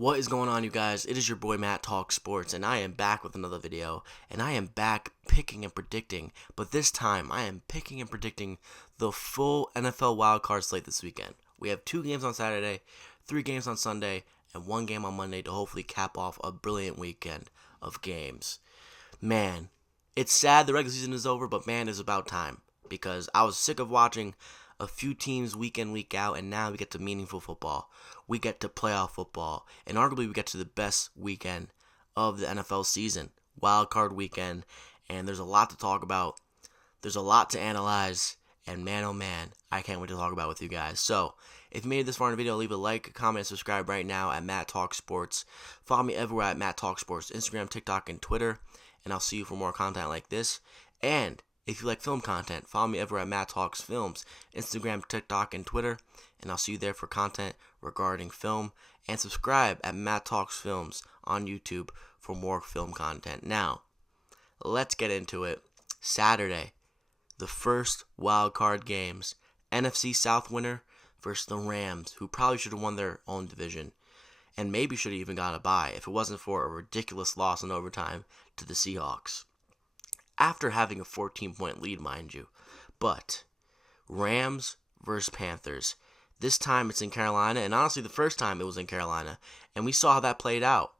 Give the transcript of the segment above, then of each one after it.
What is going on, you guys? It is your boy Matt Talk Sports, and I am back with another video, and I am back picking and predicting, but this time I am picking and predicting the full NFL wildcard slate this weekend. We have 2 games on Saturday, 3 games on Sunday, and 1 game on Monday to hopefully cap off a brilliant weekend of games. Man, it's sad the regular season is over, but man, it's about time, because I was sick of watching a few teams week in, week out, and now we get to meaningful football. We get to playoff football, and arguably we get to the best weekend of the NFL season, Wild Card weekend, and there's a lot to talk about. There's a lot to analyze, and man, oh man, I can't wait to talk about with you guys. So, if you made it this far in the video, leave a like, comment, and subscribe right now at Matt Talk Sports. Follow me everywhere at Matt Talk Sports, Instagram, TikTok, and Twitter, and I'll see you for more content like this. And if you like film content, follow me everywhere at Matt Talks Films, Instagram, TikTok, and Twitter, and I'll see you there for content regarding film. And subscribe at Matt Talks Films on YouTube for more film content. Now, let's get into it. Saturday, the first wild card games. NFC South winner versus the Rams, who probably should have won their own division, and maybe should have even got a bye if it wasn't for a ridiculous loss in overtime to the Seahawks, after having a 14-point lead, mind you. But Rams versus Panthers. This time it's in Carolina, and honestly the first time it was in Carolina, and we saw how that played out.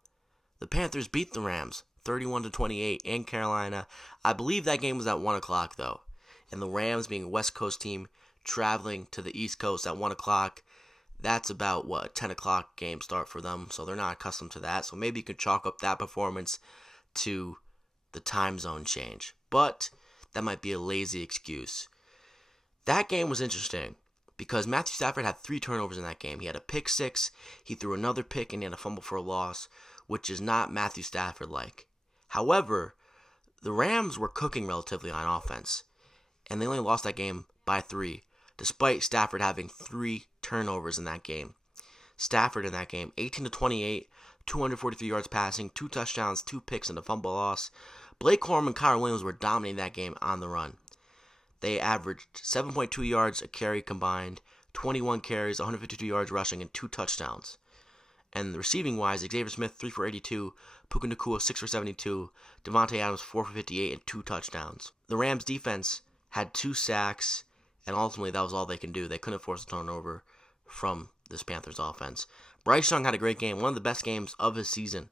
The Panthers beat the Rams 31-28 in Carolina. I believe that game was at 1 o'clock though, and the Rams, being a West Coast team, traveling to the East Coast at 1 o'clock, that's about a 10 o'clock game start for them, so they're not accustomed to that. So maybe you could chalk up that performance to the time zone change, but that might be a lazy excuse. That game was interesting because Matthew Stafford had 3 turnovers in that game. He had a pick 6, he threw another pick, and he had a fumble for a loss, which is not Matthew Stafford like. However, the Rams were cooking relatively on offense, and they only lost that game by 3, despite Stafford having 3 turnovers in that game. Stafford in that game, 18-28, 243 yards passing, 2 touchdowns, 2 picks, and a fumble loss. Blake Corum and Kyren Williams were dominating that game on the run. They averaged 7.2 yards a carry combined, 21 carries, 152 yards rushing, and 2 touchdowns. And receiving-wise, Xavier Smith, 3 for 82, Puka Nacua, 6 for 72, Devontae Adams, 4 for 58, and 2 touchdowns. The Rams' defense had 2 sacks, and ultimately that was all they can do. They couldn't force a turnover from this Panthers offense. Bryce Young had a great game, one of the best games of his season.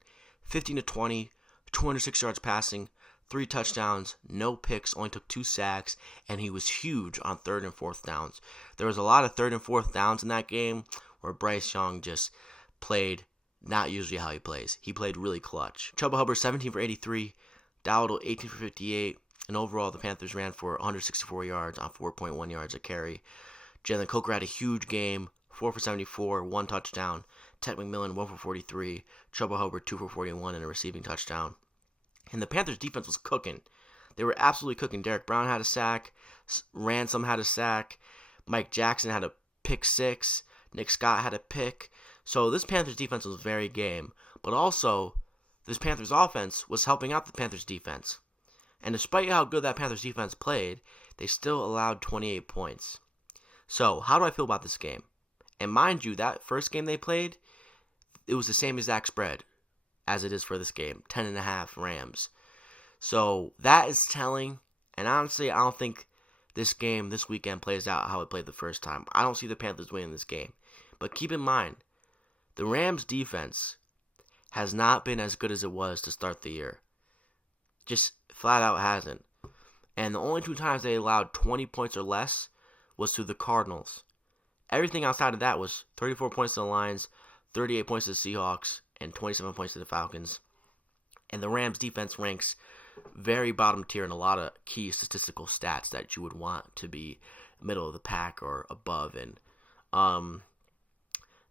15-20, 206 yards passing, 3 touchdowns, no picks, only took 2 sacks, and he was huge on 3rd and 4th downs. There was a lot of 3rd and 4th downs in that game where Bryce Young just played not usually how he plays. He played really clutch. Chuba Hubbard, 17 for 83, Dowdle, 18 for 58, and overall the Panthers ran for 164 yards on 4.1 yards a carry. Jalen Coker had a huge game, 4 for 74, 1 touchdown. Ted McMillan, 1 for 43, Chuba Hubbard, 2 for 41, and a receiving touchdown. And the Panthers' defense was cooking. They were absolutely cooking. Derek Brown had a sack. Ransom had a sack. Mike Jackson had a pick 6. Nick Scott had a pick. So this Panthers' defense was very game. But also, this Panthers' offense was helping out the Panthers' defense. And despite how good that Panthers' defense played, they still allowed 28 points. So, how do I feel about this game? And mind you, that first game they played, it was the same exact spread as it is for this game, 10.5 Rams. So that is telling, and honestly, I don't think this game, this weekend, plays out how it played the first time. I don't see the Panthers winning this game. But keep in mind, the Rams' defense has not been as good as it was to start the year. Just flat out hasn't. And the only 2 times they allowed 20 points or less was to the Cardinals. Everything outside of that was 34 points to the Lions, 38 points to the Seahawks, and 27 points to the Falcons. And the Rams defense ranks very bottom tier in a lot of key statistical stats that you would want to be middle of the pack or above. And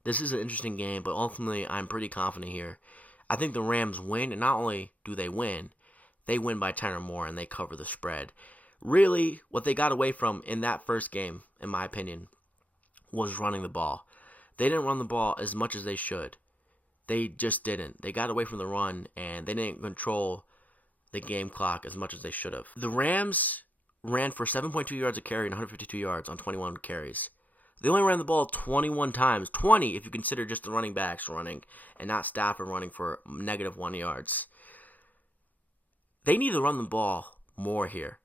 this is an interesting game, but ultimately I'm pretty confident here. I think the Rams win, and not only do they win by 10 or more, and they cover the spread. Really, what they got away from in that first game, in my opinion, was running the ball. They didn't run the ball as much as they should. They just didn't. They got away from the run, and they didn't control the game clock as much as they should have. The Rams ran for 7.2 yards a carry and 152 yards on 21 carries. They only ran the ball 21 times. 20 if you consider just the running backs running and not Stafford running for -1 yards. They need to run the ball more here.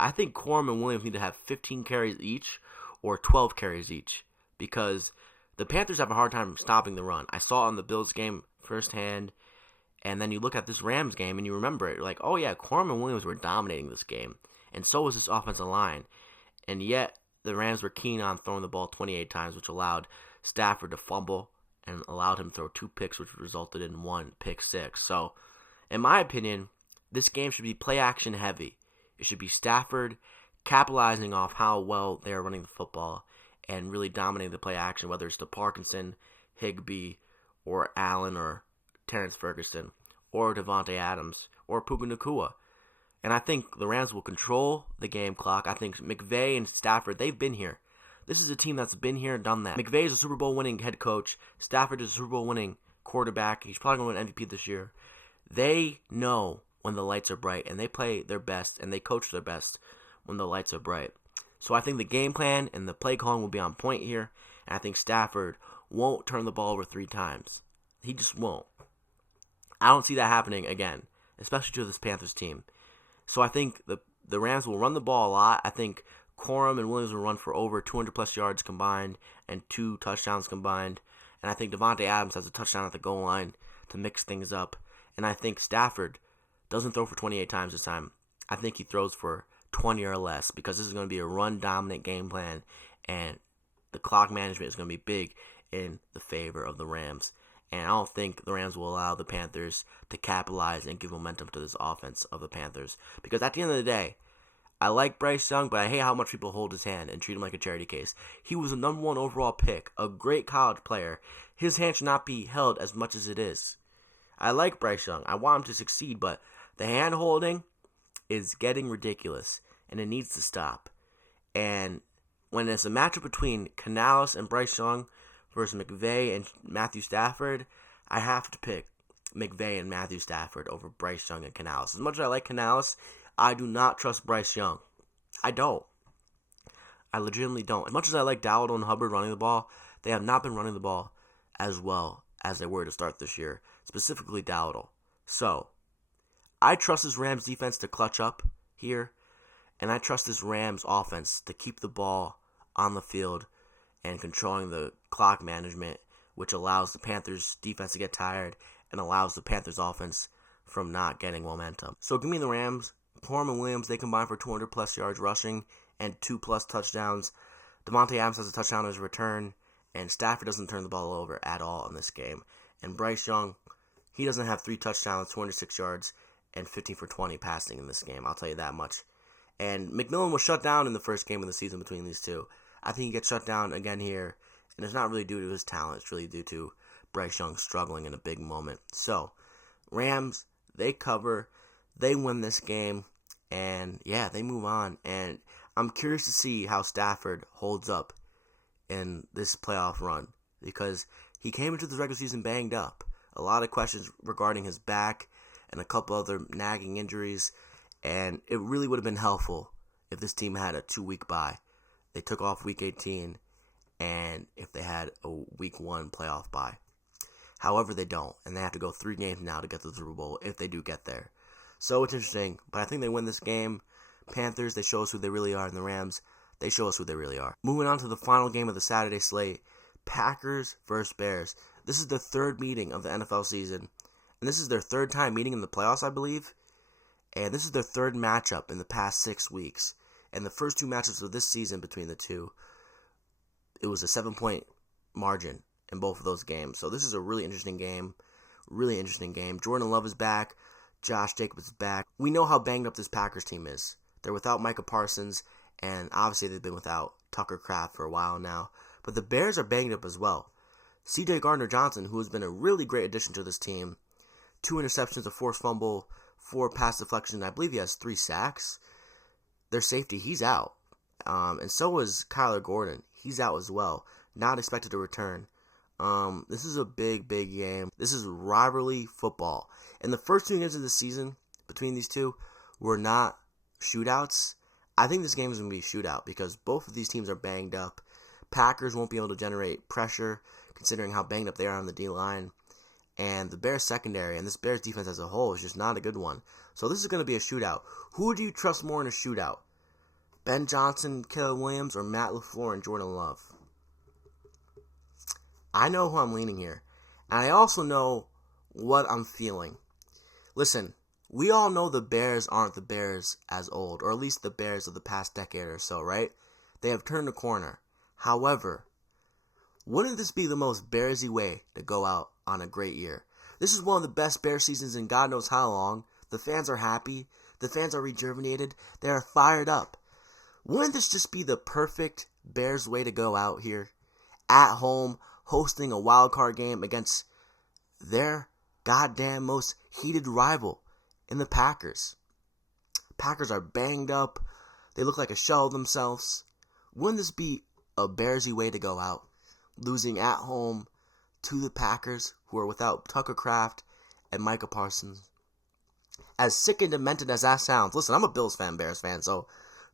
I think Corum and Williams need to have 15 carries each or 12 carries each because the Panthers have a hard time stopping the run. I saw it on the Bills game firsthand, and then you look at this Rams game and you remember it. You're like, oh yeah, Corum and Williams were dominating this game, and so was this offensive line. And yet, the Rams were keen on throwing the ball 28 times, which allowed Stafford to fumble and allowed him to throw 2 picks, which resulted in 1 pick six. So, in my opinion, this game should be play action heavy. It should be Stafford capitalizing off how well they are running the football and really dominating the play action, whether it's to Parkinson, Higbee, or Allen, or Terrence Ferguson, or Devontae Adams, or Puka Nacua. And I think the Rams will control the game clock. I think McVay and Stafford, they've been here. This is a team that's been here and done that. McVay is a Super Bowl winning head coach. Stafford is a Super Bowl winning quarterback. He's probably going to win MVP this year. They know when the lights are bright, and they play their best, and they coach their best when the lights are bright. So I think the game plan and the play calling will be on point here, and I think Stafford won't turn the ball over 3 times. He just won't. I don't see that happening again, especially to this Panthers team. So I think the Rams will run the ball a lot. I think Corum and Williams will run for over 200-plus yards combined and 2 touchdowns combined. And I think Devontae Adams has a touchdown at the goal line to mix things up. And I think Stafford doesn't throw for 28 times this time. I think he throws for 20 or less because this is going to be a run-dominant game plan, and the clock management is going to be big in the favor of the Rams. And I don't think the Rams will allow the Panthers to capitalize and give momentum to this offense of the Panthers. Because at the end of the day, I like Bryce Young, but I hate how much people hold his hand and treat him like a charity case. He was a number 1 overall pick, a great college player. His hand should not be held as much as it is. I like Bryce Young. I want him to succeed, but the hand holding is getting ridiculous, and it needs to stop. And when it's a matchup between Canales and Bryce Young versus McVay and Matthew Stafford, I have to pick McVay and Matthew Stafford over Bryce Young and Canales. As much as I like Canales, I do not trust Bryce Young. I don't. I legitimately don't. As much as I like Dowdle and Hubbard running the ball, they have not been running the ball as well as they were to start this year, specifically Dowdle. So, I trust this Rams defense to clutch up here, and I trust this Rams offense to keep the ball on the field and controlling the clock management, which allows the Panthers defense to get tired and allows the Panthers offense from not getting momentum. So give me the Rams. Corum and Williams, they combine for 200-plus yards rushing and 2+ touchdowns. Devontae Adams has a touchdown as a return, and Stafford doesn't turn the ball over at all in this game. And Bryce Young, he doesn't have 3 touchdowns, 206 yards, and 15 for 20 passing in this game. I'll tell you that much. And McMillan was shut down in the first game of the season between these two. I think he gets shut down again here, and it's not really due to his talent. It's really due to Bryce Young struggling in a big moment. So, Rams, they cover, they win this game, and yeah, they move on. And I'm curious to see how Stafford holds up in this playoff run because he came into this regular season banged up. A lot of questions regarding his back and a couple other nagging injuries, and it really would have been helpful if this team had a 2-week bye. They took off Week 18, and if they had a Week 1 playoff bye. However, they don't, and they have to go 3 games now to get to the Super Bowl if they do get there. So it's interesting, but I think they win this game. Panthers, they show us who they really are, and the Rams, they show us who they really are. Moving on to the final game of the Saturday slate, Packers versus Bears. This is the 3rd meeting of the NFL season, and this is their 3rd time meeting in the playoffs, I believe. And this is their 3rd matchup in the past 6 weeks. And the first 2 matchups of this season between the two, it was a 7-point margin in both of those games. So this is a really interesting game. Really interesting game. Jordan Love is back. Josh Jacobs is back. We know how banged up this Packers team is. They're without Micah Parsons, and obviously they've been without Tucker Kraft for a while now. But the Bears are banged up as well. C.J. Gardner-Johnson, who has been a really great addition to this team, 2 interceptions, a forced fumble, 4 pass deflections. I believe he has 3 sacks. Their safety, he's out. And so is Kyler Gordon. He's out as well. Not expected to return. This is a big, big game. This is rivalry football. And the first 2 games of the season between these two were not shootouts. I think this game is going to be a shootout because both of these teams are banged up. Packers won't be able to generate pressure considering how banged up they are on the D-line. And the Bears secondary and this Bears defense as a whole is just not a good one. So this is going to be a shootout. Who do you trust more in a shootout? Ben Johnson, Caleb Williams, or Matt LaFleur and Jordan Love? I know who I'm leaning here. And I also know what I'm feeling. Listen, we all know the Bears aren't the Bears as old, or at least the Bears of the past decade or so, right? They have turned a corner. However, wouldn't this be the most Bearsy way to go out on a great year? This is one of the best Bears seasons in God knows how long. The fans are happy. The fans are rejuvenated. They are fired up. Wouldn't this just be the perfect Bears way to go out here? At home, hosting a wildcard game against their goddamn most heated rival in the Packers. Packers are banged up. They look like a shell of themselves. Wouldn't this be a Bearsy way to go out? Losing at home to the Packers, who are without Tucker Kraft and Micah Parsons. As sick and demented as that sounds, listen, I'm a Bills fan, Bears fan, so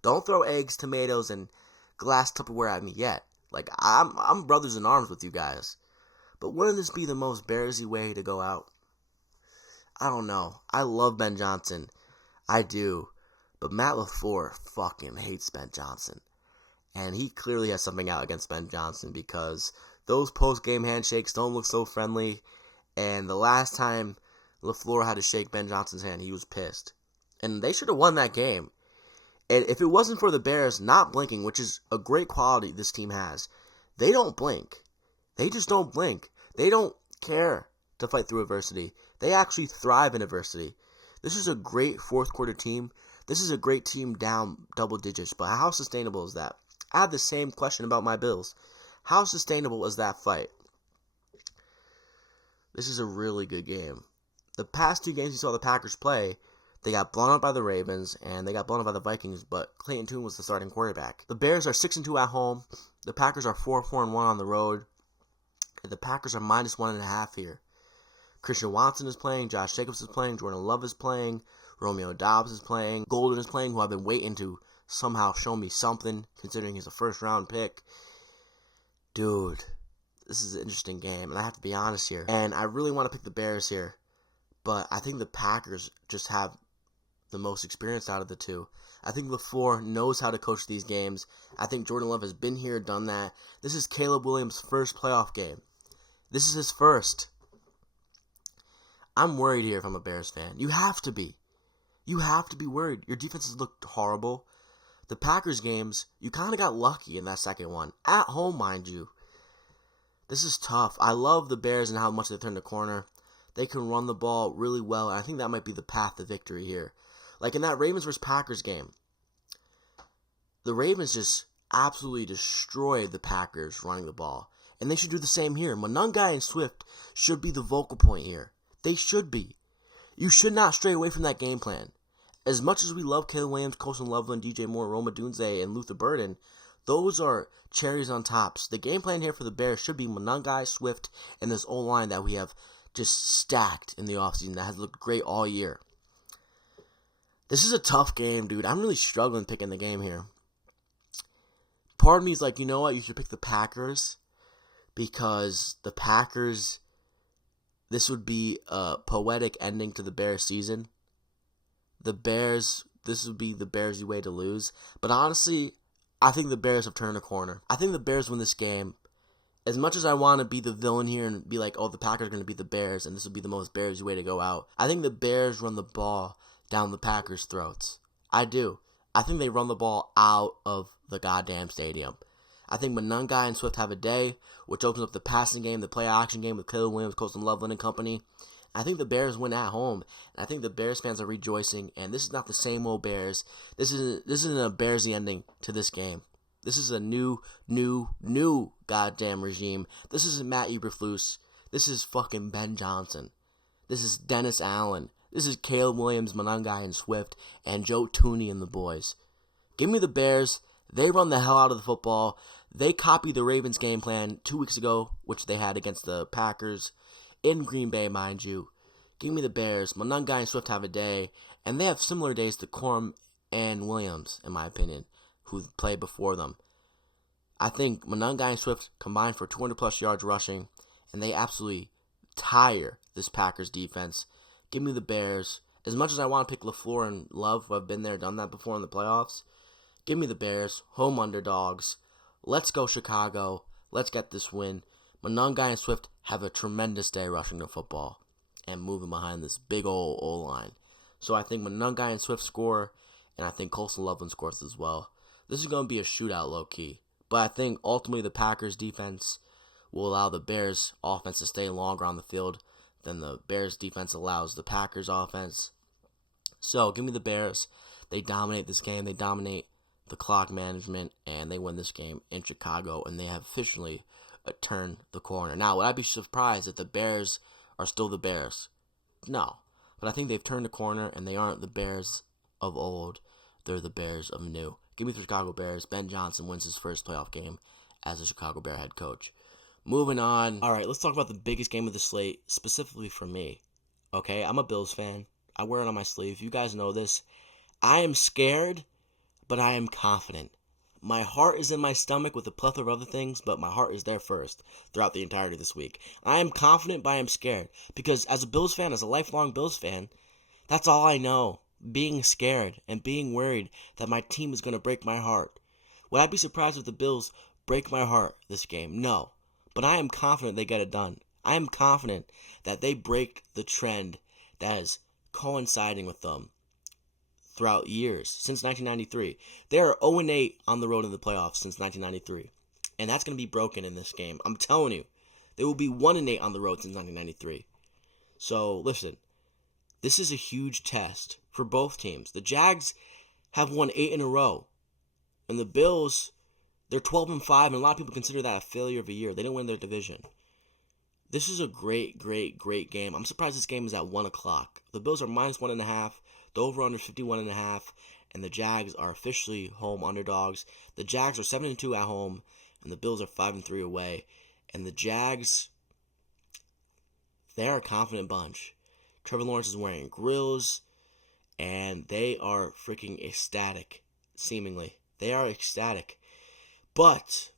don't throw eggs, tomatoes, and glass Tupperware at me yet. Like, I'm brothers in arms with you guys. But wouldn't this be the most Bearsy way to go out? I don't know. I love Ben Johnson. I do. But Matt LaFleur fucking hates Ben Johnson. And he clearly has something out against Ben Johnson because those post-game handshakes don't look so friendly. And the last time LaFleur had to shake Ben Johnson's hand, he was pissed. And they should have won that game. And if it wasn't for the Bears not blinking, which is a great quality this team has, they don't blink. They just don't blink. They don't care to fight through adversity. They actually thrive in adversity. This is a great fourth quarter team. This is a great team down double digits. But how sustainable is that? I have the same question about my Bills. How sustainable is that fight? This is a really good game. The past two games you saw the Packers play, they got blown up by the Ravens, and they got blown up by the Vikings, but Clayton Tune was the starting quarterback. The Bears are 6-2 at home. The Packers are 4-1 on the road. And the Packers are -1.5 here. Christian Watson is playing, Josh Jacobs is playing, Jordan Love is playing, Romeo Doubs is playing, Golden is playing, who I've been waiting to somehow show me something, considering he's a first-round pick. Dude, this is an interesting game, and I have to be honest here. And I really want to pick the Bears here, but I think the Packers just have the most experience out of the two. I think LaFleur knows how to coach these games. I think Jordan Love has been here, done that. This is Caleb Williams' first playoff game. This is his first. I'm worried here if I'm a Bears fan. You have to be. You have to be worried. Your defenses looked horrible. The Packers games, you kind of got lucky in that second one. At home, mind you. This is tough. I love the Bears and how much they turned the corner. They can run the ball really well, and I think that might be the path to victory here. Like in that Ravens vs. Packers game, the Ravens just absolutely destroyed the Packers running the ball. And they should do the same here. Monangai and Swift should be the vocal point here. They should be. You should not stray away from that game plan. As much as we love Caleb Williams, Colson Loveland, DJ Moore, Roma Dunze, and Luther Burden, those are cherries on tops. The game plan here for the Bears should be Monangai, Swift, and this O-line that we have just stacked in the offseason that has looked great all year. This is a tough game, dude. I'm really struggling picking the game here. Part of me is like, you know what? You should pick the Packers because the Packers, this would be a poetic ending to the Bears season. The Bears, this would be the Bears' way to lose. But honestly, I think the Bears have turned a corner. I think the Bears win this game. As much as I want to be the villain here and be like, oh, the Packers are going to beat the Bears and this will be the most Bears' way to go out, I think the Bears run the ball down the Packers' throats. I do. I think they run the ball out of the goddamn stadium. I think Monangai and Swift have a day, which opens up the passing game, the play-action game with Caleb Williams, Colson Loveland, and company. I think the Bears win at home, and I think the Bears fans are rejoicing, and this is not the same old Bears. This isn't a Bearsy ending to this game. This is a new goddamn regime. This isn't Matt Eberflus. This is fucking Ben Johnson. This is Dennis Allen. This is Caleb Williams, Monangai, and Swift, and Joe Tooney and the boys. Give me the Bears. They run the hell out of the football. They copied the Ravens game plan 2 weeks ago, which they had against the Packers in Green Bay, mind you. Give me the Bears. Monangai and Swift have a day, and they have similar days to Corum and Williams, in my opinion, who played before them. I think Monangai and Swift combined for 200-plus yards rushing, and they absolutely tire this Packers defense. Give me the Bears. As much as I want to pick LaFleur and Love, who have been there, done that before in the playoffs, give me the Bears, home underdogs. Let's go Chicago. Let's get this win. Monangai and Swift have a tremendous day rushing the football and moving behind this big old O-line. So I think Monangai and Swift score, and I think Colson Loveland scores as well. This is going to be a shootout low-key. But I think ultimately the Packers defense will allow the Bears offense to stay longer on the field than the Bears defense allows the Packers offense. So give me the Bears. They dominate this game. They dominate the clock management, and they win this game in Chicago, and they have officially turned the corner. Now, would I be surprised if the Bears are still the Bears? No. But I think they've turned the corner, and they aren't the Bears of old. They're the Bears of new. Give me the Chicago Bears. Ben Johnson wins his first playoff game as a Chicago Bear head coach. Moving on. All right, let's talk about the biggest game of the slate, specifically for me. Okay, I'm a Bills fan. I wear it on my sleeve. You guys know this. I am scared, but I am confident. My heart is in my stomach with a plethora of other things, but my heart is there first throughout the entirety of this week. I am confident, but I am scared. Because as a Bills fan, as a lifelong Bills fan, that's all I know. Being scared and being worried that my team is going to break my heart. Would I be surprised if the Bills break my heart this game? No. But I am confident they get it done. I am confident that they break the trend that is coinciding with them throughout years, since 1993. They are 0-8 on the road in the playoffs since 1993. And that's going to be broken in this game. I'm telling you. They will be 1-8 on the road since 1993. So, listen. This is a huge test for both teams. The Jags have won 8 in a row. And the Bills, they're 12-5, and a lot of people consider that a failure of a year. They didn't win their division. This is a great, great, great game. I'm surprised this game is at 1 o'clock. The Bills are minus 1.5. The over-under 51.5. And the Jags are officially home underdogs. The Jags are 7-2 at home, and the Bills are 5-3 away. And the Jags, they're a confident bunch. Trevor Lawrence is wearing grills, and they are freaking ecstatic, seemingly. They are ecstatic. But,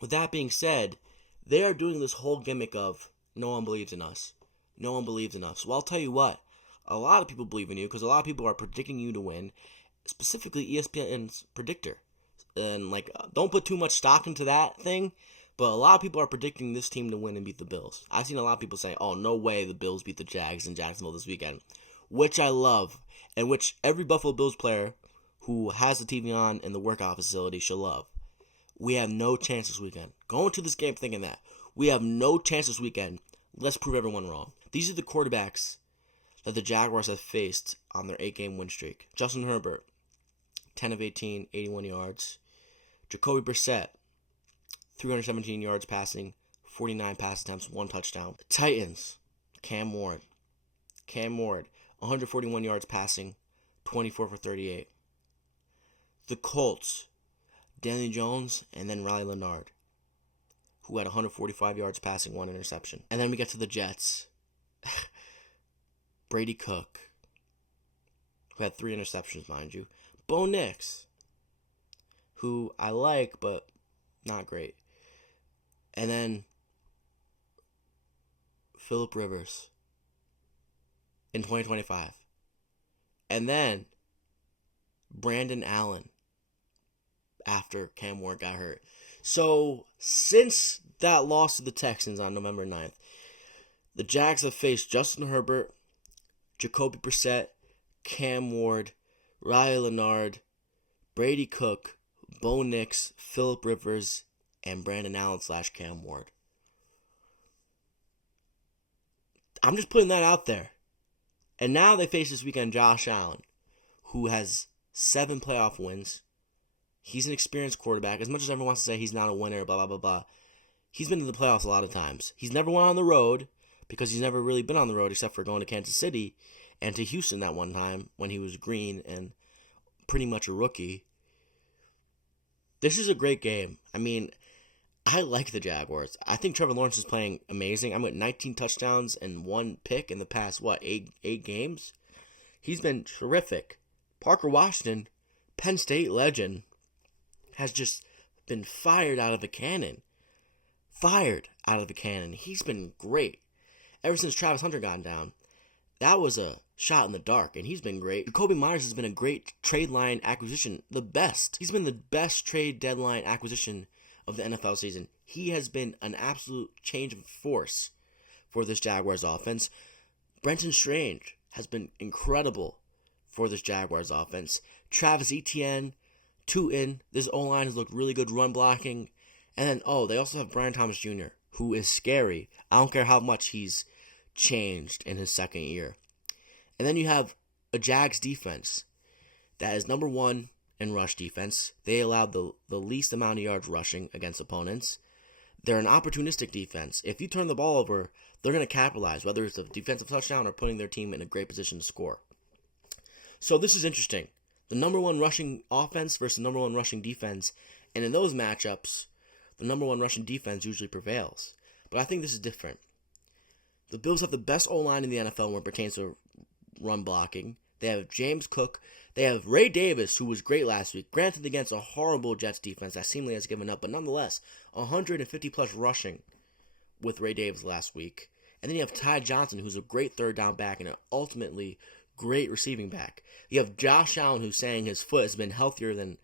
with that being said, they are doing this whole gimmick of, no one believes in us. No one believes in us. Well, I'll tell you what, a lot of people believe in you, because a lot of people are predicting you to win, specifically ESPN's predictor. And, don't put too much stock into that thing, but a lot of people are predicting this team to win and beat the Bills. I've seen a lot of people say, oh, no way the Bills beat the Jags in Jacksonville this weekend, which I love, and which every Buffalo Bills player who has the TV on in the workout facility should love. We have no chance this weekend. Go into this game thinking that. We have no chance this weekend. Let's prove everyone wrong. These are the quarterbacks that the Jaguars have faced on their 8-game win streak. Justin Herbert, 10 of 18, 81 yards. Jacoby Brissett, 317 yards passing, 49 pass attempts, 1 touchdown. Titans, Cam Ward, 141 yards passing, 24 for 38. The Colts, Danny Jones, and then Riley Leonard, who had 145 yards passing, 1 interception. And then we get to the Jets. Brady Cook, who had 3 interceptions, mind you. Bo Nix, who I like, but not great. And then Phillip Rivers in 2025. And then Brandon Allen after Cam Ward got hurt. So, since that loss to the Texans on November 9th, the Jags have faced Justin Herbert, Jacoby Brissett, Cam Ward, Riley Leonard, Brady Cook, Bo Nix, Phillip Rivers, and Brandon Allen / Cam Ward. I'm just putting that out there. And now they face this weekend Josh Allen, who has 7 playoff wins. He's an experienced quarterback. As much as everyone wants to say he's not a winner, blah, blah, blah, blah. He's been to the playoffs a lot of times. He's never went on the road because he's never really been on the road except for going to Kansas City and to Houston that one time when he was green and pretty much a rookie. This is a great game. I mean, I like the Jaguars. I think Trevor Lawrence is playing amazing. I'm at 19 touchdowns and 1 pick in the past, eight games? He's been terrific. Parker Washington, Penn State legend, has just been fired out of a cannon. Fired out of a cannon. He's been great. Ever since Travis Hunter got down, that was a shot in the dark, and he's been great. Jacoby Myers has been a great trade line acquisition, the best. He's been the best trade deadline acquisition of the NFL season. He has been an absolute change of force for this Jaguars offense. Brenton Strange has been incredible for this Jaguars offense. Travis Etienne, this O-line has looked really good run blocking. And then, they also have Brian Thomas Jr., who is scary. I don't care how much he's changed in his second year. And then you have a Jags defense that is number one in rush defense. They allowed the least amount of yards rushing against opponents. They're an opportunistic defense. If you turn the ball over, they're going to capitalize, whether it's a defensive touchdown or putting their team in a great position to score. So this is interesting. The number one rushing offense versus the number one rushing defense. And in those matchups, the number one rushing defense usually prevails. But I think this is different. The Bills have the best O-line in the NFL when it pertains to run blocking. They have James Cook. They have Ray Davis, who was great last week. Granted, against a horrible Jets defense that seemingly has given up. But nonetheless, 150-plus rushing with Ray Davis last week. And then you have Ty Johnson, who's a great third down back and an ultimately great receiving back. You have Josh Allen, who's saying his foot has been healthier than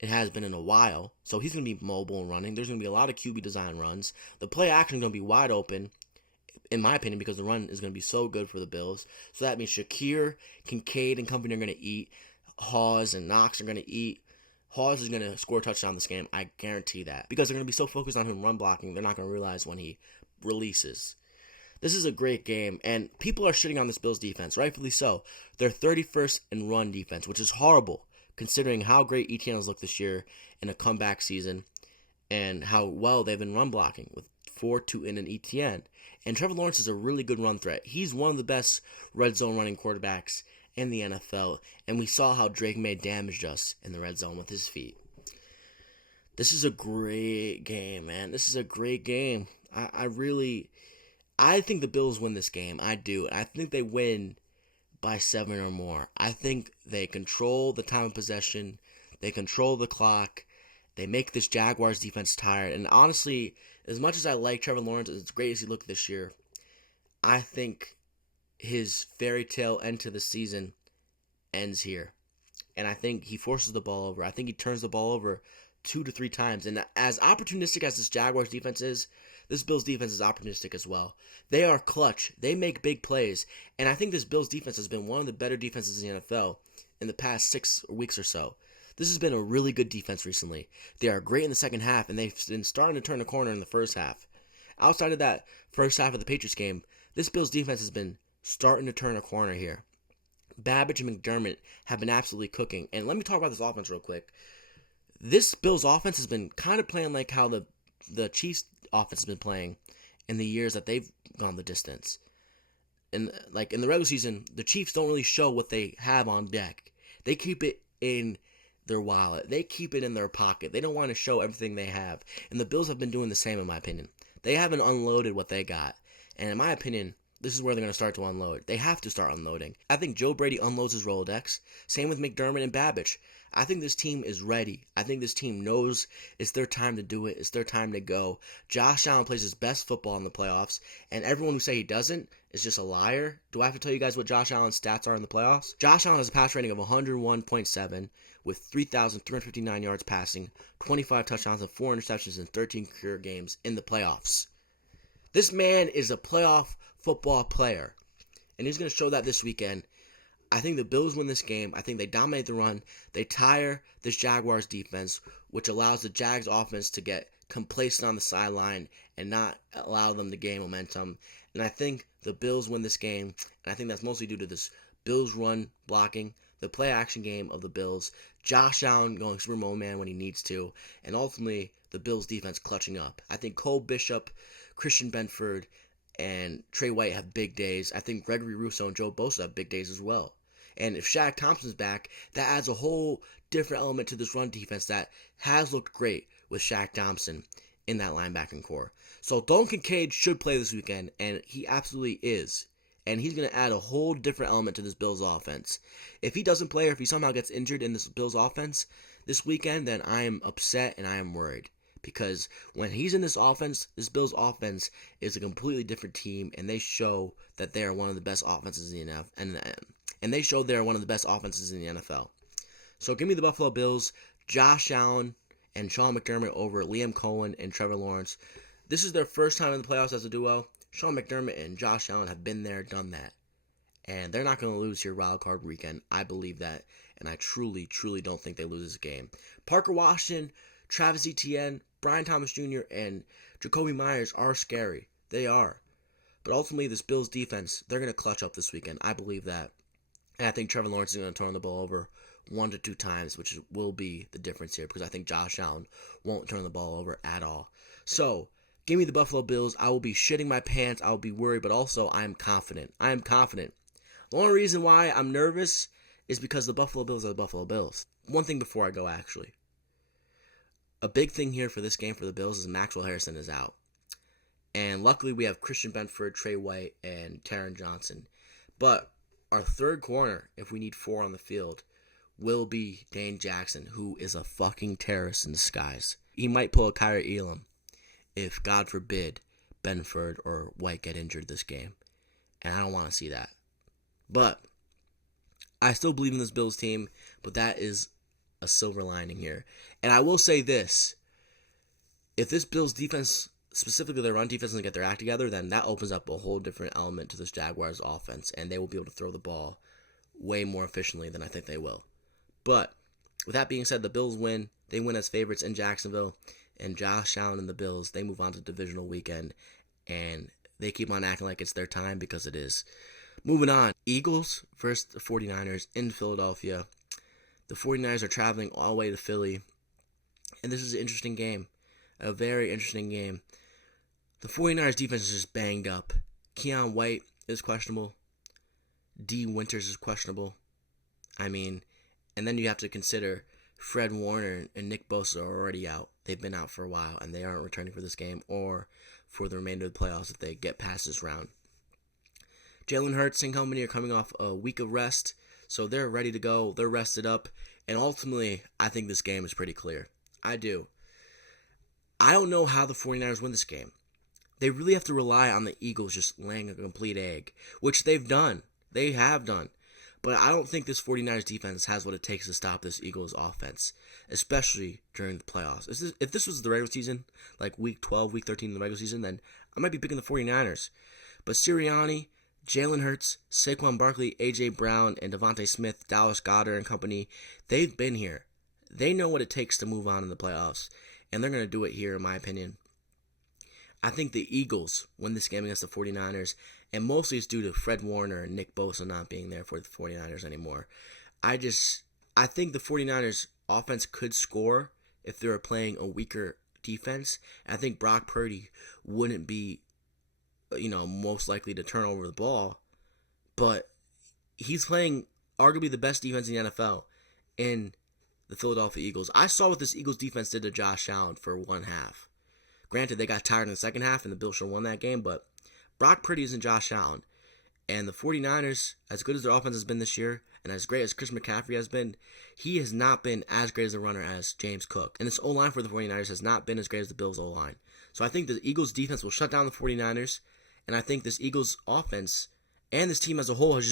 it has been in a while. So he's going to be mobile and running. There's going to be a lot of QB design runs. The play action is going to be wide open, in my opinion, because the run is going to be so good for the Bills. So that means Shakir, Kincaid, and company are going to eat. Hawes and Knox are going to eat. Hawes is going to score a touchdown this game. I guarantee that. Because they're going to be so focused on him run blocking, they're not going to realize when he releases. This is a great game, and people are shitting on this Bills defense, rightfully so. They're 31st in run defense, which is horrible, considering how great Etienne has looked this year in a comeback season and how well they've been run blocking with 4-2 in an Etienne. And Trevor Lawrence is a really good run threat. He's one of the best red zone running quarterbacks in the NFL, and we saw how Drake May damaged us in the red zone with his feet. This is a great game, man. This is a great game. I think the Bills win this game. I do. I think they win by 7 or more. I think they control the time of possession. They control the clock. They make this Jaguars defense tired. And honestly, as much as I like Trevor Lawrence, as great as he looked this year, I think his fairy tale end to the season ends here. And I think he forces the ball over. I think he turns the ball over 2 to 3 times. And as opportunistic as this Jaguars defense is, this Bills defense is opportunistic as well. They are clutch. They make big plays. And I think this Bills defense has been one of the better defenses in the NFL in the past 6 weeks or so. This has been a really good defense recently. They are great in the second half, and they've been starting to turn the corner in the first half. Outside of that first half of the Patriots game, this Bills defense has been starting to turn a corner here. Babbage and McDermott have been absolutely cooking. And let me talk about this offense real quick. This Bills offense has been kind of playing like how the Chiefs offense has been playing in the years that they've gone the distance. And like in the regular season, the Chiefs don't really show what they have on deck. They keep it in their wallet. They keep it in their pocket. They don't want to show everything they have. And the Bills have been doing the same, in my opinion. They haven't unloaded what they got. And in my opinion, this is where they're going to start to unload. They have to start unloading. I think Joe Brady unloads his Rolodex. Same with McDermott and Babbage. I think this team is ready. I think this team knows it's their time to do it. It's their time to go. Josh Allen plays his best football in the playoffs, and everyone who say he doesn't is just a liar. Do I have to tell you guys what Josh Allen's stats are in the playoffs? Josh Allen has a pass rating of 101.7 with 3,359 yards passing, 25 touchdowns and 4 interceptions in 13 career games in the playoffs. This man is a playoff football player, and he's going to show that this weekend. I think the Bills win this game. I think they dominate the run. They tire this Jaguars defense, which allows the Jags offense to get complacent on the sideline and not allow them to gain momentum. And I think the Bills win this game, and I think that's mostly due to this Bills run blocking, the play action game of the Bills, Josh Allen going Super Bowl man when he needs to, and ultimately the Bills defense clutching up. I think Cole Bishop, Christian Benford, and Trey White have big days. I think Gregory Rousseau and Joe Bosa have big days as well. And if Shaq Thompson's back, that adds a whole different element to this run defense that has looked great with Shaq Thompson in that linebacking core. So Dalton Kincaid should play this weekend, and he absolutely is. and he's going to add a whole different element to this Bills offense. If he doesn't play or if he somehow gets injured in this Bills offense this weekend, then I am upset and I am worried. Because when he's in this offense, this Bills offense is a completely different team, and they show that they are one of the best offenses in the NFL. And they show they're one of the best offenses in the NFL. So give me the Buffalo Bills, Josh Allen, and Sean McDermott over Liam Cohen and Trevor Lawrence. This is their first time in the playoffs as a duo. Sean McDermott and Josh Allen have been there, done that. And they're not going to lose here Wildcard weekend. I believe that. And I truly, truly don't think they lose this game. Parker Washington, Travis Etienne, Brian Thomas Jr., and Jacoby Myers are scary. They are. But ultimately, this Bills defense, they're going to clutch up this weekend. I believe that. And I think Trevor Lawrence is going to turn the ball over 1 to 2 times, which will be the difference here, because I think Josh Allen won't turn the ball over at all. So, give me the Buffalo Bills. I will be shitting my pants. I will be worried, but also I am confident. I am confident. The only reason why I'm nervous is because the Buffalo Bills are the Buffalo Bills. One thing before I go, actually. A big thing here for this game for the Bills is Maxwell Harrison is out. And luckily we have Christian Benford, Trey White, and Taron Johnson. But our third corner, if we need 4 on the field, will be Dane Jackson, who is a fucking terrorist in disguise. He might pull a Kyrie Elam if, God forbid, Benford or White get injured this game. And I don't want to see that. But I still believe in this Bills team, but that is a silver lining here. And I will say this. If this Bills defense, specifically their run defense, doesn't get their act together, then that opens up a whole different element to this Jaguars offense, and they will be able to throw the ball way more efficiently than I think they will. But with that being said, the Bills win. They win as favorites in Jacksonville, and Josh Allen and the Bills, they move on to divisional weekend, and they keep on acting like it's their time, because it is. Moving on, Eagles versus the 49ers in Philadelphia. The 49ers are traveling all the way to Philly, and this is an interesting game, a very interesting game. The 49ers defense is just banged up. Keon White is questionable. D. Winters is questionable. And then you have to consider Fred Warner and Nick Bosa are already out. They've been out for a while, and they aren't returning for this game or for the remainder of the playoffs if they get past this round. Jalen Hurts and company are coming off a week of rest, so they're ready to go. They're rested up, and ultimately, I think this game is pretty clear. I do. I don't know how the 49ers win this game. They really have to rely on the Eagles just laying a complete egg, which they've done. They have done. But I don't think this 49ers defense has what it takes to stop this Eagles offense, especially during the playoffs. If this was the regular season, like week 12, week 13 in the regular season, then I might be picking the 49ers. But Sirianni, Jalen Hurts, Saquon Barkley, A.J. Brown, and Devontae Smith, Dallas Goedert and company, they've been here. They know what it takes to move on in the playoffs, and they're going to do it here, in my opinion. I think the Eagles win this game against the 49ers, and mostly it's due to Fred Warner and Nick Bosa not being there for the 49ers anymore. I think the 49ers offense could score if they were playing a weaker defense. I think Brock Purdy wouldn't be most likely to turn over the ball, but he's playing arguably the best defense in the NFL in the Philadelphia Eagles. I saw what this Eagles defense did to Josh Allen for one half. Granted, they got tired in the second half, and the Bills should have won that game, but Brock Purdy isn't Josh Allen. And the 49ers, as good as their offense has been this year, and as great as Chris McCaffrey has been, he has not been as great as a runner as James Cook. And this O-line for the 49ers has not been as great as the Bills' O-line. So I think the Eagles' defense will shut down the 49ers, and I think this Eagles offense and this team as a whole has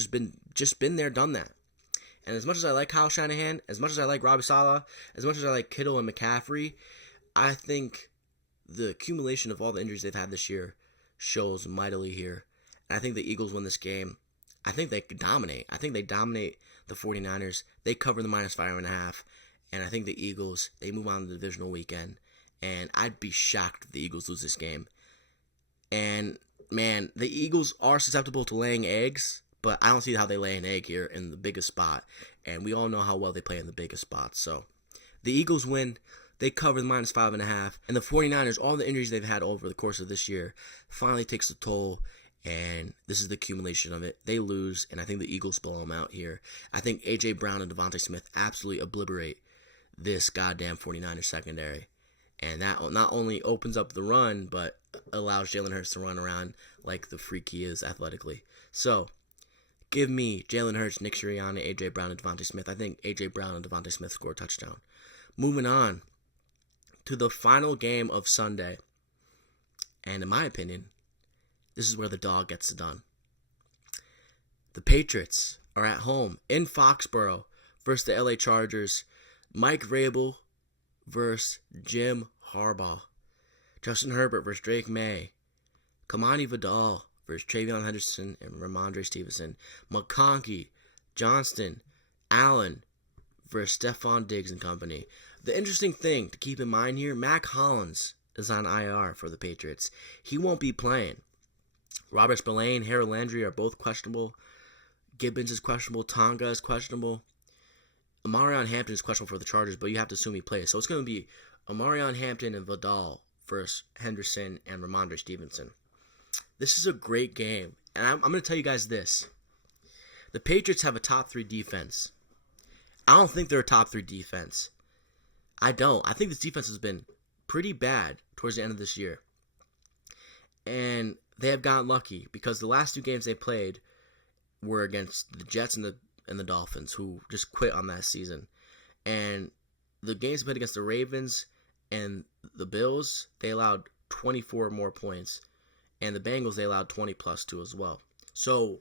just been there, done that. And as much as I like Kyle Shanahan, as much as I like Robbie Saleh, as much as I like Kittle and McCaffrey, I think the accumulation of all the injuries they've had this year shows mightily here. And I think the Eagles win this game. I think they dominate. I think they dominate the 49ers. They cover the -5.5. And I think the Eagles, they move on to the divisional weekend. And I'd be shocked if the Eagles lose this game. And man, the Eagles are susceptible to laying eggs, but I don't see how they lay an egg here in the biggest spot. And we all know how well they play in the biggest spots. So the Eagles win. They cover the -5.5. And the 49ers, all the injuries they've had over the course of this year, finally takes a toll. And this is the accumulation of it. They lose, and I think the Eagles blow them out here. I think A.J. Brown and Devontae Smith absolutely obliterate this goddamn 49ers secondary. And that not only opens up the run, but allows Jalen Hurts to run around like the freak he is athletically. So, give me Jalen Hurts, Nick Sirianni, A.J. Brown, and Devontae Smith. I think A.J. Brown and Devontae Smith score a touchdown. Moving on to the final game of Sunday. And in my opinion, this is where the dog gets it done. The Patriots are at home in Foxborough versus the LA Chargers. Mike Vrabel versus Jim Harbaugh. Justin Herbert versus Drake May. Kamani Vidal versus Travion Henderson and Ramondre Stevenson. McConkey, Johnston, Allen versus Stephon Diggs and company. The interesting thing to keep in mind here, Mac Hollins is on IR for the Patriots. He won't be playing. Robert Spillane, Harold Landry are both questionable. Gibbons is questionable. Tonga is questionable. Amarion Hampton is questionable for the Chargers, but you have to assume he plays. So it's going to be Amarion Hampton and Vidal versus Henderson and Ramondre Stevenson. This is a great game. And I'm going to tell you guys this. The Patriots have a top 3 defense. I don't think they're a top 3 defense. I don't. I think this defense has been pretty bad towards the end of this year. And they have gotten lucky because the last 2 games they played were against the Jets and the Dolphins, who just quit on that season. And the games they played against the Ravens and the Bills, they allowed 24 more points. And the Bengals, they allowed 20 plus 2 as well. So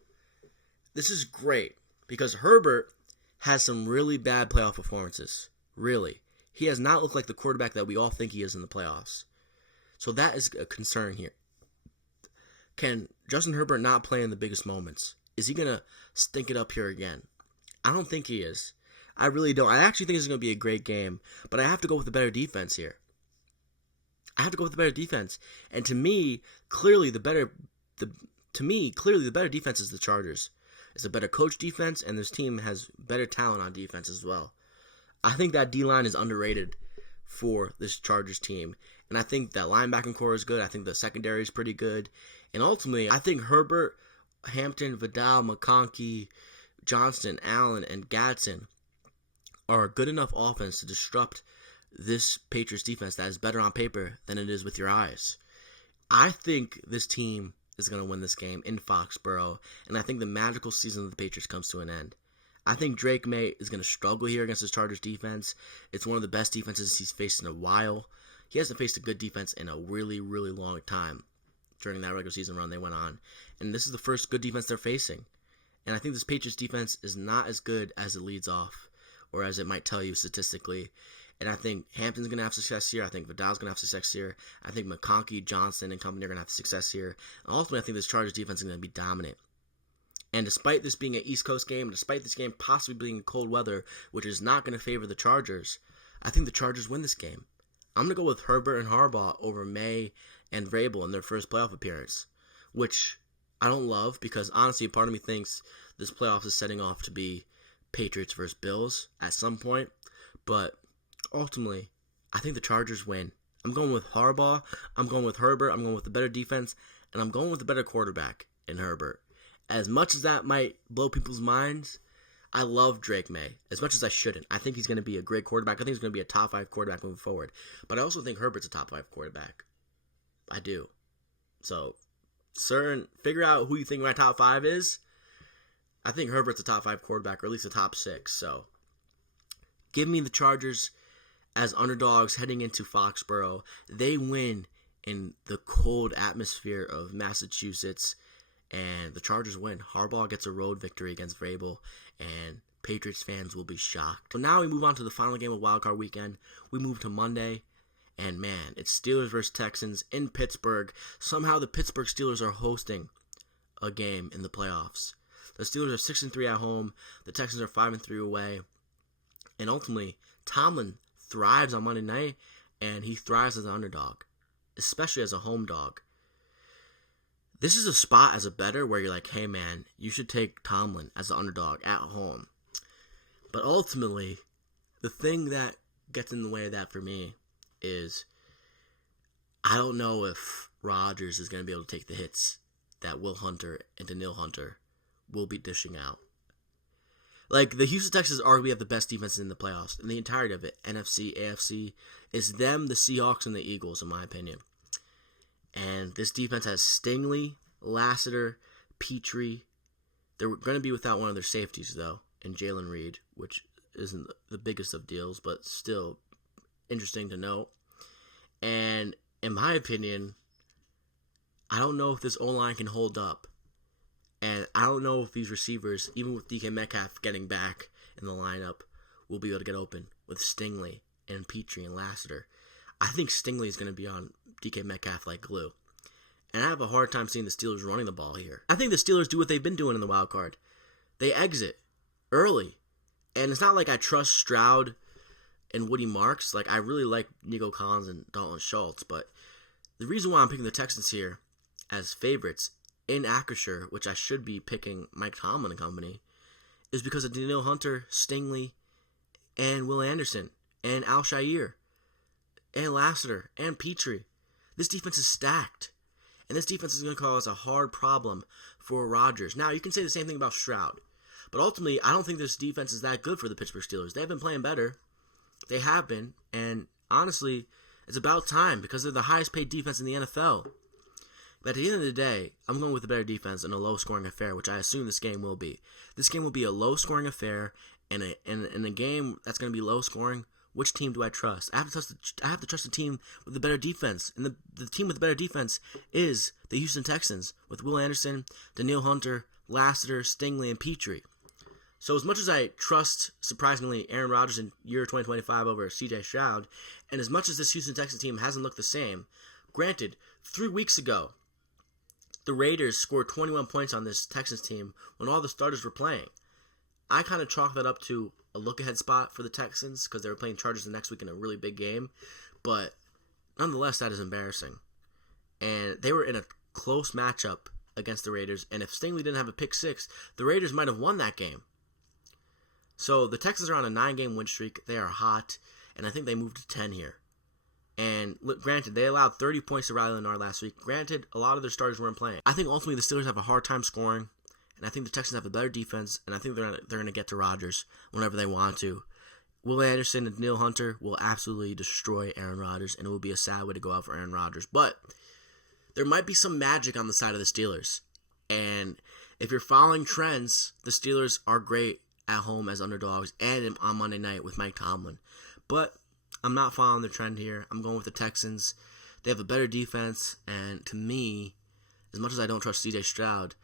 this is great because Herbert has some really bad playoff performances. Really. He has not looked like the quarterback that we all think he is in the playoffs. So that is a concern here. Can Justin Herbert not play in the biggest moments? Is he going to stink it up here again? I don't think he is. I really don't. I actually think this is going to be a great game, but I have to go with the better defense here. I have to go with the better defense. And to me, clearly the better defense is the Chargers. It's a better coach defense, and this team has better talent on defense as well. I think that D-line is underrated for this Chargers team. And I think that linebacking core is good. I think the secondary is pretty good. And ultimately, I think Herbert, Hampton, Vidal, McConkey, Johnston, Allen, and Gadsden are a good enough offense to disrupt this Patriots defense that is better on paper than it is with your eyes. I think this team is going to win this game in Foxborough, and I think the magical season of the Patriots comes to an end. I think Drake May is going to struggle here against this Chargers defense. It's one of the best defenses he's faced in a while. He hasn't faced a good defense in a really, really long time during that regular season run they went on. And this is the first good defense they're facing. And I think this Patriots defense is not as good as it leads off, or as it might tell you statistically. And I think Hampton's going to have success here. I think Vidal's going to have success here. I think McConkey, Johnston, and company are going to have success here. And ultimately, I think this Chargers defense is going to be dominant. And despite this being an East Coast game, despite this game possibly being cold weather, which is not going to favor the Chargers, I think the Chargers win this game. I'm going to go with Herbert and Harbaugh over May and Vrabel in their first playoff appearance, which I don't love because, honestly, part of me thinks this playoff is setting off to be Patriots versus Bills at some point. But ultimately, I think the Chargers win. I'm going with Harbaugh. I'm going with Herbert. I'm going with the better defense. And I'm going with the better quarterback in Herbert. As much as that might blow people's minds, I love Drake May. As much as I shouldn't. I think he's going to be a great quarterback. I think he's going to be a top 5 quarterback moving forward. But I also think Herbert's a top 5 quarterback. I do. So, figure out who you think my top 5 is. I think Herbert's a top 5 quarterback, or at least a top 6. So, give me the Chargers as underdogs heading into Foxborough. They win in the cold atmosphere of Massachusetts, and the Chargers win. Harbaugh gets a road victory against Vrabel, and Patriots fans will be shocked. So now we move on to the final game of Wildcard Weekend. We move to Monday, and man, it's Steelers versus Texans in Pittsburgh. Somehow the Pittsburgh Steelers are hosting a game in the playoffs. The Steelers are 6-3 at home. The Texans are 5-3 away. And ultimately, Tomlin thrives on Monday night, and he thrives as an underdog, especially as a home dog. This is a spot as a bettor where you're like, hey man, you should take Tomlin as an underdog at home. But ultimately, the thing that gets in the way of that for me is I don't know if Rodgers is going to be able to take the hits that Will Hunter and Daniil Hunter will be dishing out. Like, the Houston Texans arguably have the best defense in the playoffs, in the entirety of it. NFC, AFC, is them, the Seahawks, and the Eagles, in my opinion. And this defense has Stingley, Lassiter, Petrie. They're going to be without one of their safeties, though, and Jalen Reed, which isn't the biggest of deals, but still interesting to note. And in my opinion, I don't know if this O-line can hold up. And I don't know if these receivers, even with DK Metcalf getting back in the lineup, will be able to get open with Stingley and Petrie and Lassiter. I think Stingley is going to be on DK Metcalf like glue. And I have a hard time seeing the Steelers running the ball here. I think the Steelers do what they've been doing in the wild card. They exit early. And it's not like I trust Stroud and Woody Marks. Like, I really like Nico Collins and Dalton Schultz. But the reason why I'm picking the Texans here as favorites in Acrisure, which I should be picking Mike Tomlin and company, is because of Danielle Hunter, Stingley, and Will Anderson, and Al-Shaair, and Lassiter, and Petrie. This defense is stacked. And this defense is going to cause a hard problem for Rodgers. Now, you can say the same thing about Stroud. But ultimately, I don't think this defense is that good for the Pittsburgh Steelers. They've been playing better. They have been. And honestly, it's about time because they're the highest paid defense in the NFL. But at the end of the day, I'm going with a better defense and a low-scoring affair, which I assume this game will be. This game will be a low-scoring affair, and in a game that's going to be low-scoring, which team do I trust? I have to trust the team with the better defense. And the team with the better defense is the Houston Texans with Will Anderson, Danielle Hunter, Lassiter, Stingley, and Petrie. So as much as I trust, surprisingly, Aaron Rodgers in year 2025 over CJ Stroud, and as much as this Houston Texans team hasn't looked the same, granted, 3 weeks ago, the Raiders scored 21 points on this Texans team when all the starters were playing. I kind of chalk that up to a look-ahead spot for the Texans because they were playing Chargers the next week in a really big game. But nonetheless, that is embarrassing. And they were in a close matchup against the Raiders. And if Stingley didn't have a pick six, the Raiders might have won that game. So the Texans are on a 9-game win streak. They are hot. And I think they moved to 10 here. And granted, they allowed 30 points to Riley Leonard last week. Granted, a lot of their starters weren't playing. I think ultimately the Steelers have a hard time scoring. And I think the Texans have a better defense, and I think they're going to get to Rodgers whenever they want to. Will Anderson and Danielle Hunter will absolutely destroy Aaron Rodgers, and it will be a sad way to go out for Aaron Rodgers. But there might be some magic on the side of the Steelers. And if you're following trends, the Steelers are great at home as underdogs and on Monday night with Mike Tomlin. But I'm not following the trend here. I'm going with the Texans. They have a better defense, and to me, as much as I don't trust CJ Stroud,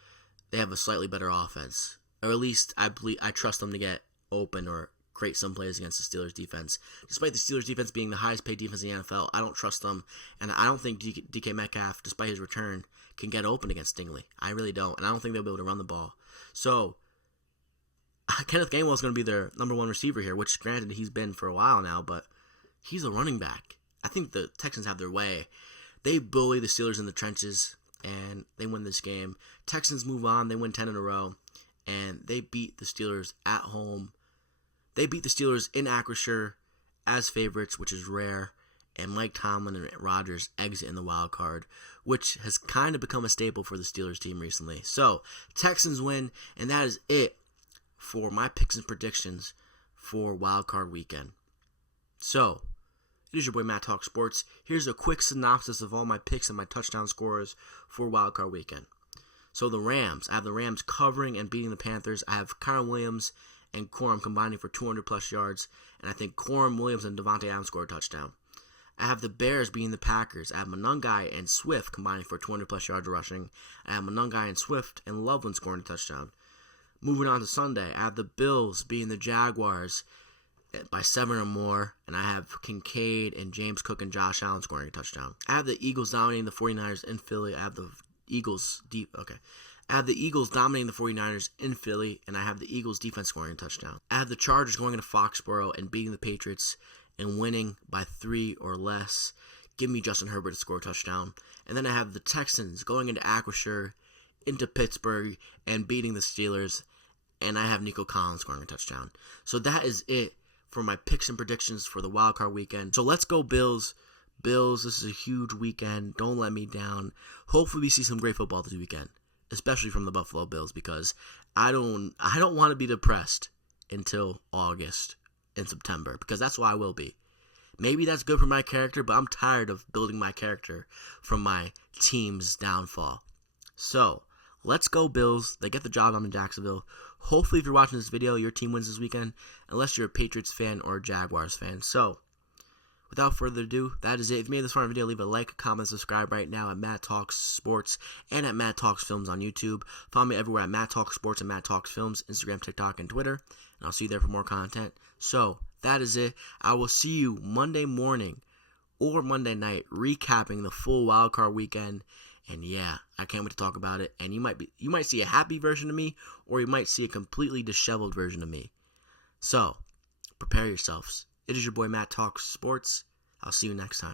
they have a slightly better offense. Or at least I trust them to get open or create some plays against the Steelers defense. Despite the Steelers defense being the highest paid defense in the NFL, I don't trust them. And I don't think DK Metcalf, despite his return, can get open against Stingley. I really don't. And I don't think they'll be able to run the ball. So, Kenneth Gainwell is going to be their number one receiver here, which granted he's been for a while now, but he's a running back. I think the Texans have their way. They bully the Steelers in the trenches, and they win this game. Texans move on. They win 10 in a row, and they beat the Steelers at home. They beat the Steelers in Acrisure as favorites, which is rare, and Mike Tomlin and Rodgers exit in the wild card, which has kind of become a staple for the Steelers team recently. So, Texans win, and that is it for my picks and predictions for wild card weekend. So, it is your boy Matt Talk Sports. Here's a quick synopsis of all my picks and my touchdown scorers for wildcard weekend. So the Rams, I have the Rams covering and beating the Panthers. I have Kyron Williams and Corum combining for 200 plus yards, and I think Corum, Williams, and Devontae Adams score a touchdown. I have the Bears beating the Packers. I have Monangai and Swift combining for 200 plus yards rushing. I have Monangai and Swift and Loveland scoring a touchdown. Moving on to Sunday, I have the Bills beating the Jaguars by 7 or more, and I have Kincaid and James Cook and Josh Allen scoring a touchdown. I have the Eagles dominating the 49ers in Philly. I have the Eagles dominating the 49ers in Philly, and I have the Eagles defense scoring a touchdown. I have the Chargers going into Foxborough and beating the Patriots and winning by 3 or less. Give me Justin Herbert to score a touchdown. And then I have the Texans going into Acrisure, into Pittsburgh, and beating the Steelers, and I have Nico Collins scoring a touchdown. So that is it for my picks and predictions for the wildcard weekend. So let's go Bills. Bills, this is a huge weekend. Don't let me down. Hopefully we see some great football this weekend, especially from the Buffalo Bills, because I don't want to be depressed until August and September, because that's why I will be. Maybe that's good for my character, but I'm tired of building my character from my team's downfall. So, let's go Bills. They get the job done in Jacksonville. Hopefully, if you're watching this video, your team wins this weekend, unless you're a Patriots fan or a Jaguars fan. So, without further ado, that is it. If you made this fun video, leave a like, comment, subscribe right now at Matt Talks Sports and at Matt Talks Films on YouTube. Follow me everywhere at Matt Talks Sports and Matt Talks Films, Instagram, TikTok, and Twitter. And I'll see you there for more content. So, that is it. I will see you Monday morning or Monday night recapping the full wildcard weekend. And yeah, I can't wait to talk about it. And you might see a happy version of me, or you might see a completely disheveled version of me. So, prepare yourselves. It is your boy Matt Talks Sports. I'll see you next time.